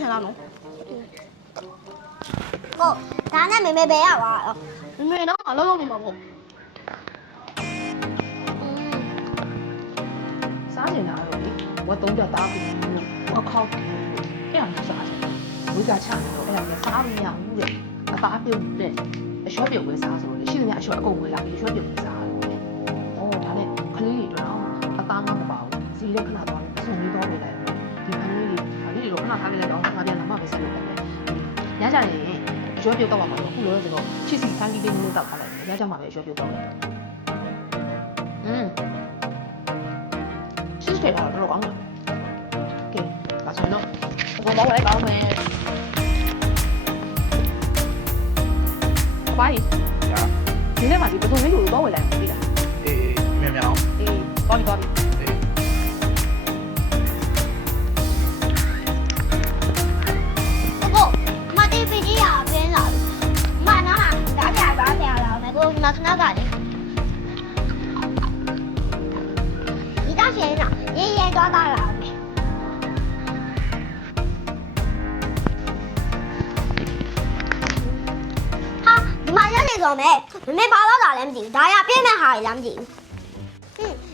ချင်လားနော်ဟုတ်ဒါနဲ့မေမေပဲရပါတော့ မေတော့အလုံးလုံးနေမှာပေါ့စားနေတာတော့လေဝတ်သုံးပြသားပြီးဝတ်ခေါက်ပြီးအဲ့ဒါစားတယ်ဝိကချနေတော့အဲ့ဒါလည်းစားလို့မရဘူးတဲ့အသားပြုတ်တဲ့အလျှော့ပြုတ်ပဲစားဆိုလို့ရှိသမျှအလျှော့အကုန်ဝင်လာပြီးအလျှော့ပြုတ်ပဲစားတယ်။အော်ဒါနဲ့ကလေးတွေတော့အသားမပါဘူး။စီးလက်ခဏသွားလို့ဆွန်ပြီးတော့နေလိုက်တယ်။ဒီကလေးတွေခဏထားပြီးလိုက်တော့ငါပြန်လာမှပဲဆက်လုပ်တယ်။ညကြရင်အလျှော့ပြုတ်တော့မှာတော့ခုလိုဆိုတော့ချစ်စီဖန်ကြီးလေးမျိုးတောက်ထားလိုက်တယ်။ညကြမှာပဲအလျှော့ပြုတ်တော့တယ်။ချစ်တယ်တော့တော့ကောင်းတယ်။ကဲဒါဆိုတော့ဘောဘောလည်းကောင်းမယ်။ဘာကြီးဒီနေ့မှဒီပစုံလေးကိုတော့ဝင်လိုက်ပြီလားအေးမြန်မြန်အောင်အေးတော်ပြီအေးကိုမတိပီကြီးရပင်းလာမနာဒါကြပါဆရာလာမယ်ကိုမခဏကလေဒီတော့ရှင်နော်ရေးရဲတော့တာလာမယ်ဒီမှာရက်နေဆိုမယ်မမေပါတော့တာလည်းမသိဘူးဒါရပြည့်မဲ့ဟာလည်းမသိဘူး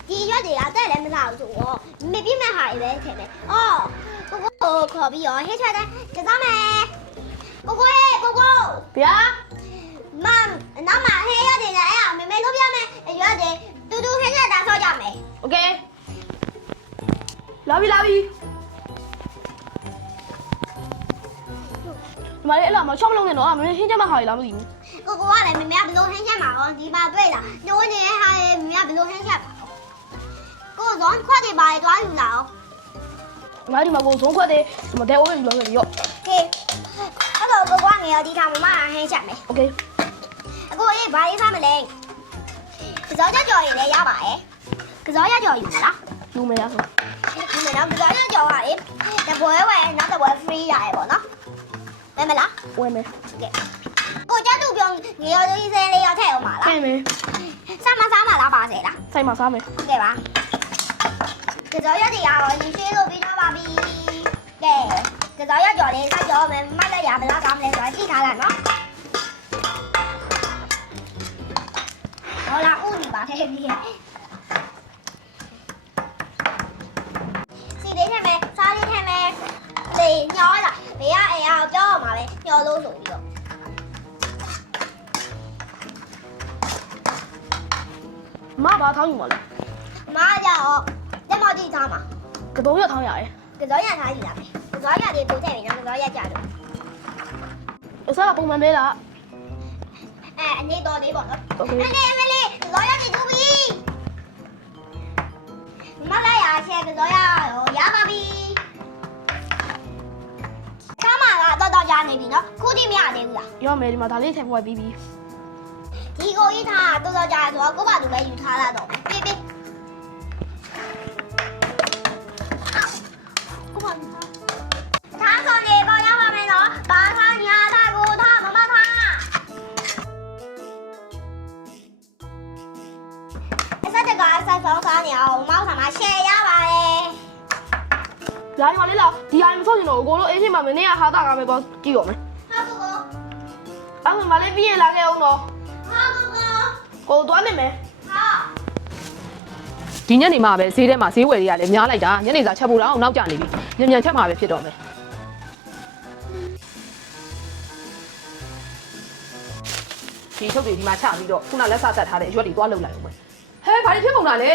ဒီရွက်တွေကတက်လည်းမလာဘူးဆိုတော့မပြည့်မဲ့ဟာတွေပဲထင်တယ်အော်ကိုခေါ်ပြီးရောဟဲ့ချက်တဲ့ကြသားမယ်ကိုဗျာမနောက်မှာဟဲ့ရတယ်လေအဲ့မမေလုပ်ပြမယ်ရွက်တွေတူတူဟဲ့ချက်တာဆောက်ကြမယ်โอเคလာပြီဒီမှာလေအဲ့လားမချောမလုံးနဲ့တော့မင်းဟင်းချက်မခါရလားမသိဘူးကိုကလည်းမမေကဘလို့ဟင်းချက်မှာရောဒီမှာတွေ့လားညိုးနေတဲ့ဟာလေမမေကဘလို့ဟင်းချက်မှာကိုဇွန်ခွက်တွေပါတွားယူလာအောင်ဒီမှာကိုဇုံးခွက်တဲ့ဒီမှာဒဲအိုးပြီးလို့ရော့ဟေးအဲ့တော့ကိုကငယ်ဒီထားမမဟင်းချက်မယ်โอเคအခုအေးဘာရေးစားမလဲကစောကြကြော်ရင်လည်းရပါရဲ့ကစောရကြော်ယူမလားယူမယ်ရဆိုဒီမှာတော့ကစောရကြော်ပါလေတပွဲဝယ်နောက်တပွဲ free ရရပေါ့နော်ဝယ်မလားဝယ်မယ်ကဲကိုကြတူပြုံငယ်ရောလေးစဲလေးရောက်ထည့်အောင်ပါလားထည့်မယ်စားမလားပါစေလားဆိုင်မှာစားမယ်ကဲပါကစောရတရားရောဒီရှင်းလို့ပြီးတော့ပါပြီကဲကစောရကြော်လေးစားကြော်မယ်မတ်လက်ရဘယ်လောက်ကောင်းလဲဆိုတော့ကြည့်ထားလိုက်နော်ဟောလာဦးဒီပါထဲပြီးစီလေးထဲမယ်စားလေးထဲမယ်လေညောလာဘေးကအေးအောင်ပြောအောင်ပါပဲညောလို့ဆိုပြီးတော့မဘာထောင်းယူမလဲမရအောင်လက်မကြည့်ထားမှာကတုံးရထောင်းရတယ်ကစောရထားကြည့်လာမယ်ကစောရလေးပို့ထည့်ပြီနော်ကစောရကြတော့အစားပုံမှန်လေးလားအနေတော်လေးပေါ့နော်โอเคအနေကစောရကြည့်တူပြီမလာရချက်ကစောရရပါပြီခါမကတော့ကြာနေပြီနော်ခုထိမရသေးဘူးလားရောမယ်ဒီမှာဒါလေးထည့်ဖို့ပြီးပြီဒီကိုကြီးထားတော့ကြာဆိုတော့ကိုပါသူပဲယူထားလာတော့ပြီပြီကိုပါထားဆောင်နေပေါ်ရောက်ပါမယ်နော်ဘာသာညာတာကိုထားမမထားအစတကအစဆောင်စားနေအောင်မောက်ဆာမှာ share ရပါတယ်လာညီမလေးလာဒီအိမ်မဆော့ချင်တော့ကိုလိုအေးဖြစ်မှာမင်းကဟာတာကမယ်ပေါ့ကြည့်ရောမယ်ဟုတ်ကောအဲ့မှာမလေးပြီးရင်လာခဲ့အောင်တော့ဟုတ်ကောကိုသွားနေမယ်ဟာဒီညနေမှာပဲဈေးထဲမှာဈေးဝယ်တွေကလည်းများလိုက်တာညနေစာချက်ဖို့တော့နောက်ကျနေပြီမြန်ချက်မှာပဲဖြစ်တော့မယ်ဒီထုတ်တွေဒီမှာချပြီးတော့ခုနလက်စဆက်ထားတဲ့ရွက်တွေသွားလှုပ်လိုက်အောင်မယ်ဟဲဘာတွေဖြစ်ပုံတာလဲ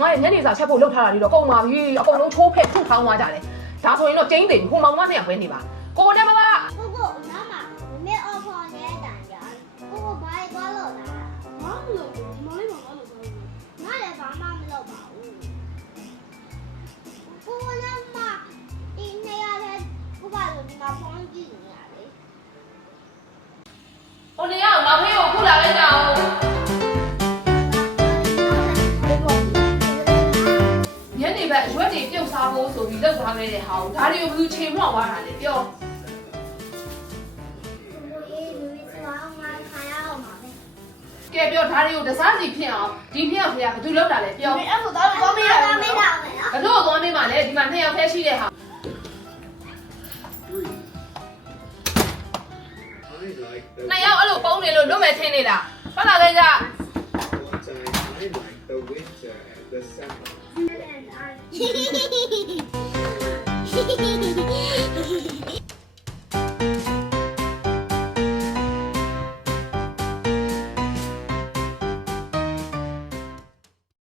ငါညနေစာချက်ဖို့လှုပ်ထားတာတွေတော့ကုန်ပါပြီအကုန်လုံးချိုးဖက်ထုထောင်းသွားကြတယ်ဒါဆိုရင်တော့ကျင်းသိပြီဟိုမောင်မနဲ့ပဲနေပါကိုနဲ့မပါကိုနားမှာမေအော်ဖော်နေတဲ့တန်ကြာကိုဘာသွားလို့လားဘာမလို့ဒီမလေးဘာလို့သွားလို့ငါလည်းဘာမှမလုပ်ပါဘူးကိုလည်းမဒီနေရာလဲကိုဘာလို့ဒီမှာဖုန်းကြည့်နေရလဲဟိုနေအောင်နောက်ဖေးကိုခုလာလိုက်ကြအောင်ညနေဘက်ရွက်တွေပြုတ်စားဖို့ဆိုပြီးလောက်သွားခဲ့တဲ့ဟာကိုဒါတွေကိုဘယ်သူချိန်မှောက်သွားတာလဲပြောကဲ ကဲပြောဒါတွေကိုတစားစီဖြစ်အောင်ဒီနှစ်ယောက်ထဲကဘယ်သူလောက်တာလဲပြော အဲ့ဆိုသားတို့သွားမေးရအောင် မေးတာမယ်နော် ဘလို့သွားမေးမှလဲဒီမှာနှစ်ယောက်ထဲရှိတဲ့ဟာ နှစ်ယောက်အဲ့လိုပုံနေလို့လွတ်မဲ့ထင်းနေတာဟုတ်လားလဲကြ One time I like the winter and the summer.